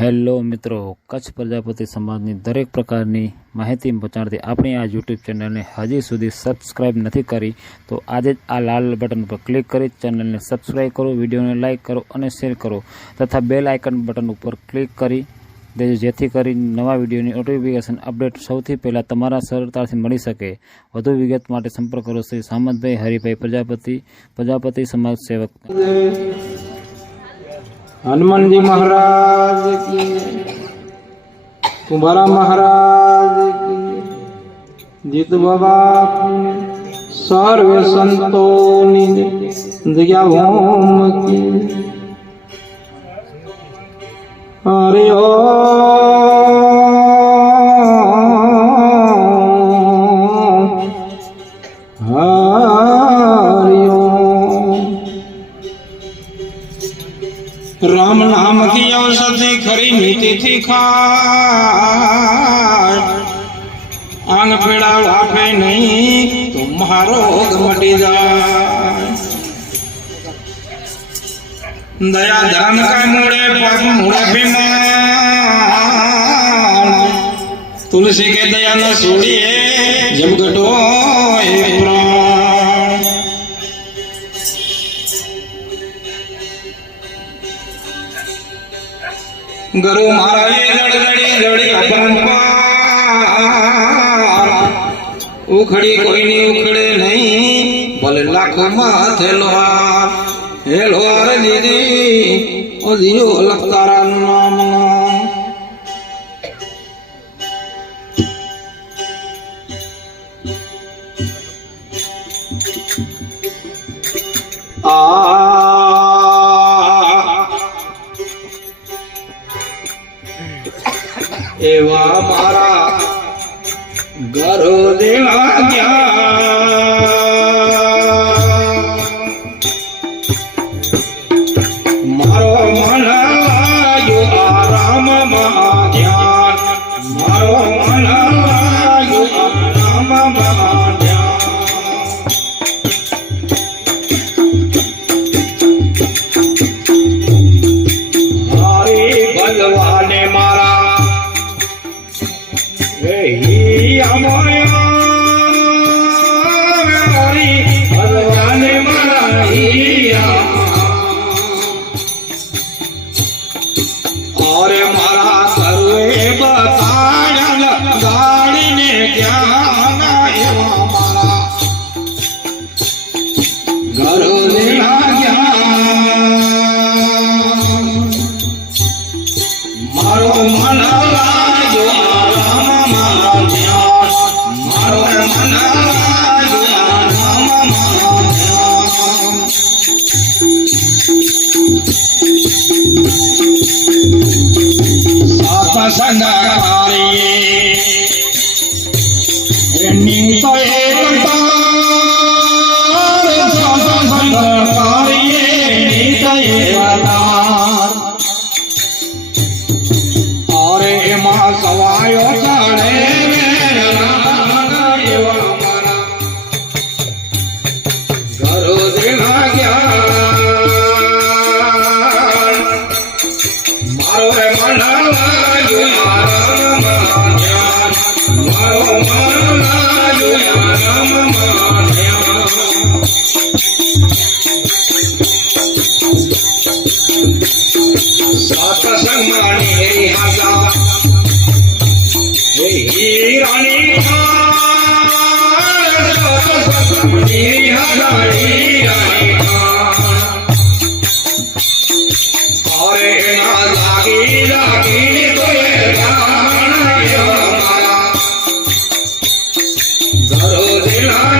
Hello મિત્રો, કચ્છ પ્રજાપતિ સમાજની દરેક પ્રકારની માહિતી પહોંચાડતી આપણી આ યુટ્યુબ ચેનલને હજી સુધી સબસ્ક્રાઇબ નથી કરી, તો આજે જ આ લાલ બટન પર ક્લિક કરી ચેનલને સબસ્ક્રાઇબ કરો, વિડીયોને લાઇક કરો અને શેર કરો, તથા બેલ આઇકન બટન ઉપર ક્લિક કરી દેજો, જેથી કરી નવા વિડીયોની નોટિફિકેશન અપડેટ સૌથી પહેલાં તમારા સરળતાથી મળી શકે. વધુ વિગત માટે સંપર્ક કરો શ્રી સામંતભાઈ હરિભાઈ, પ્રજાપતિ પ્રજાપતિ સમાજ સેવક. હનુમાનજી મહારાજ કુંભારા મહારાજ જીત બાબા સર્વે સંતોની જગ્યા ઓમ હરિ ઓમ હરિ और सब्ज़ी खरी। मीठी थी खाए आंग पीड़ा वापे नहीं, तुम्हारो मटी जा दया धन का मुड़े, पाप मुड़े बीमार। तुलसी के दया न सुड़िए जब घटो प्राण गुरु महाराज लड़गड़ी लड़ी उखड़ी कोई नहीं, उखड़े नहीं। भले लाखों माथे लोहार। हे लोहार दीदी ओ दियो लगता नाम એવા મારા ઘર Sangha Yeah.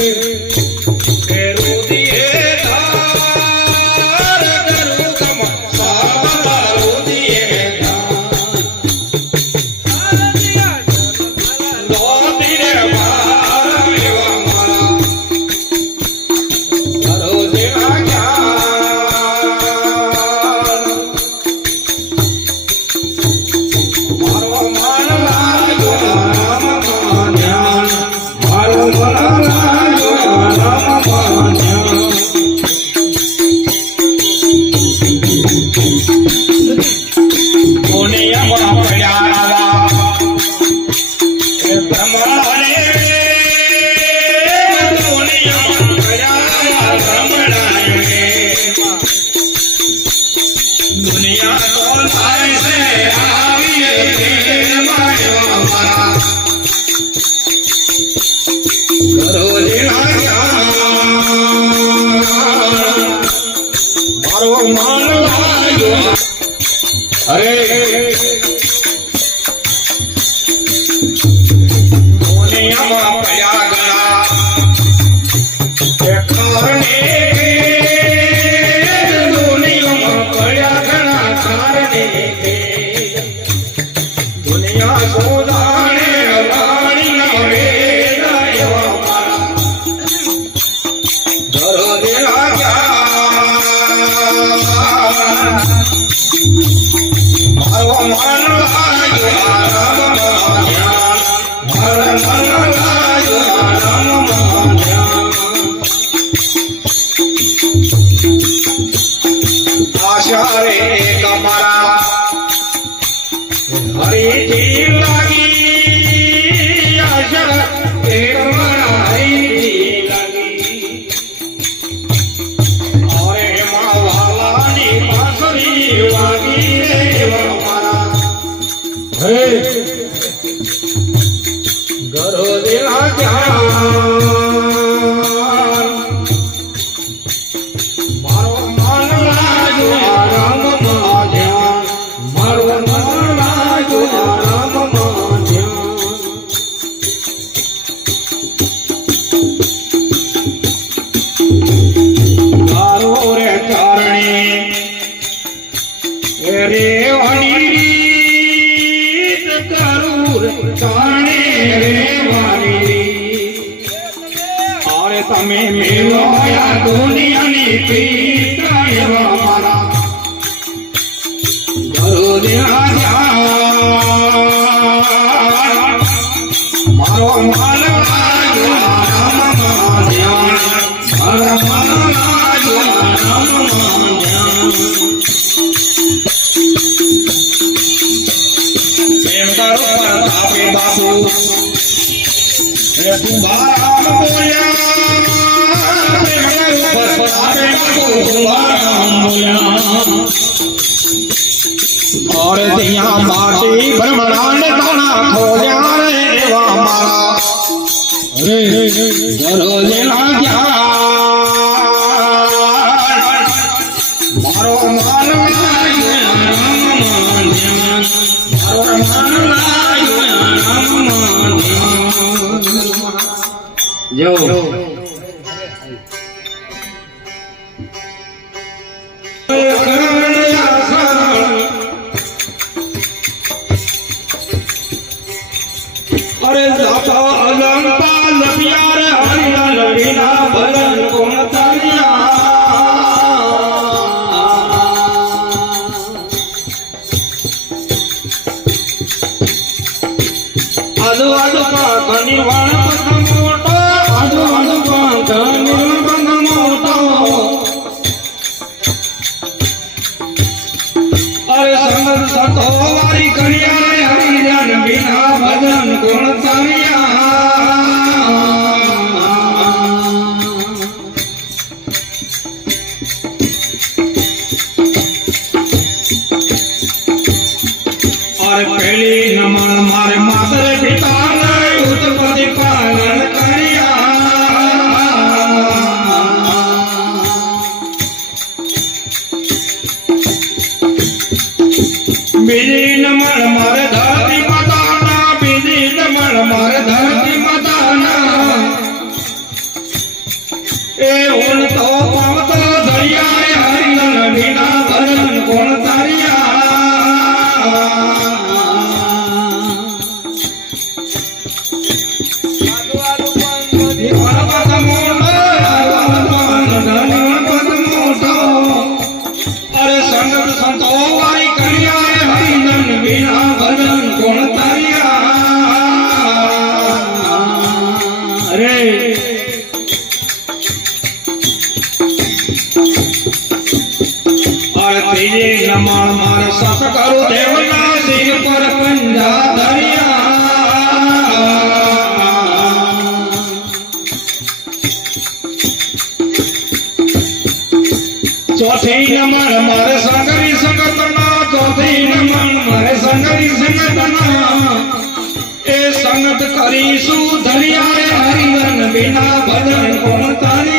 Boom, boom, boom. Hey, તમે મેળો દુનિયાની પીતા એવા મારા મારો માલ મારા બાપુ તું ભાર બોલ્યા और दिया बाटी ब्रह्मांड ताना खोजा रे वा मारा। जरो जिला मारो मान मारो जो। સંતોવાળી કન્યાએ હરિનંદ વિના. ચોથી નમન મારે સંગરી સંગતના ચોથી નમન મારે સંગરી સંગતના એ સંગત કરીશું ધણિયા હરિવન બિના ભજન કોણ તારે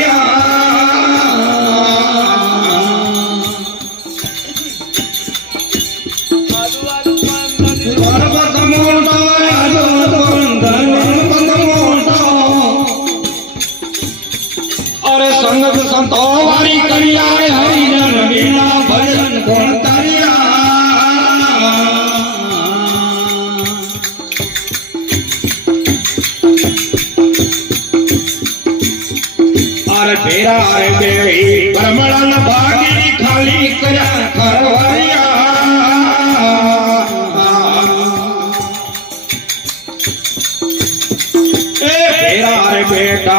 बेटा